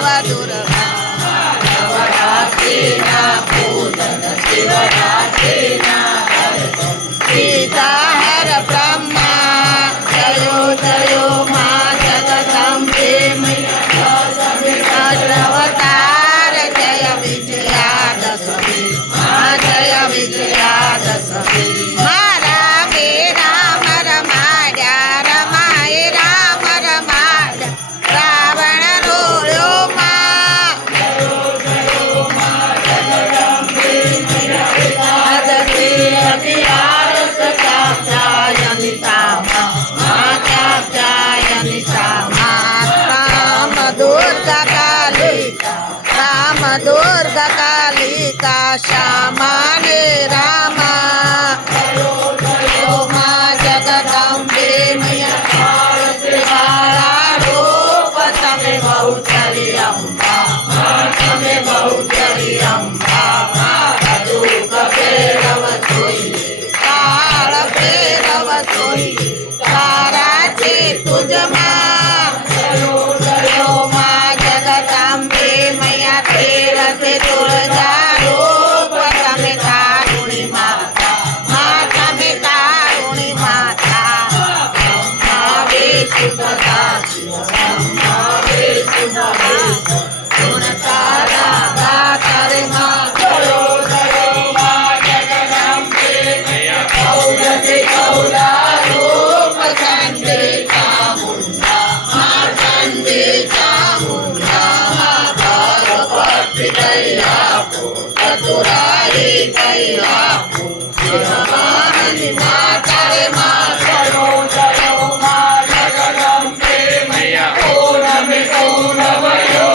નવ દુર્ગા નવરાત્રિના પૂજન શિવરાત્રિના સીતા હર બ્રહ્મા જયો જયો માં જગદંબે અવતાર જય વિજયા દશમી માં જય વિજયા દશમી મારા બે રામ રમાડ્યા રમાય રામ રમાડ્યા રાવણ રોયો માં दुर्गा कालिका राम दुर्गा कालिका श्यामा ने रामा माँ जगदम्बे मैया रूप तमे बहुचरी अम्बा तमे बहुचरी अम्बा दुख पेरव सोई काल पेरव सोई तारा छे तुझमा से तुलजा रूप तमे तारुणी माता माता में तारुणी माता मावे सुभदा मावे सुभदा गुण तारा गातर माँ जयो जयो माँ जगदम्बे मैया कौल से कौला रूप चंदे चामुंडा माँ चंदे चामुंडा चतुराई कैयापो शिववाहनी माता रे माँ जयो जयो माँ जगदम्बे मैया पूनमे पूनमयो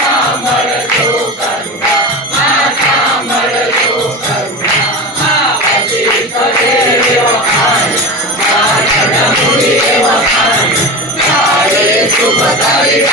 सांभळ जो करुणा माँ सांभळ जो करुणा माँ अजीत देव वखाणी माँ जगमुनि वखाणी तारे शुभदायी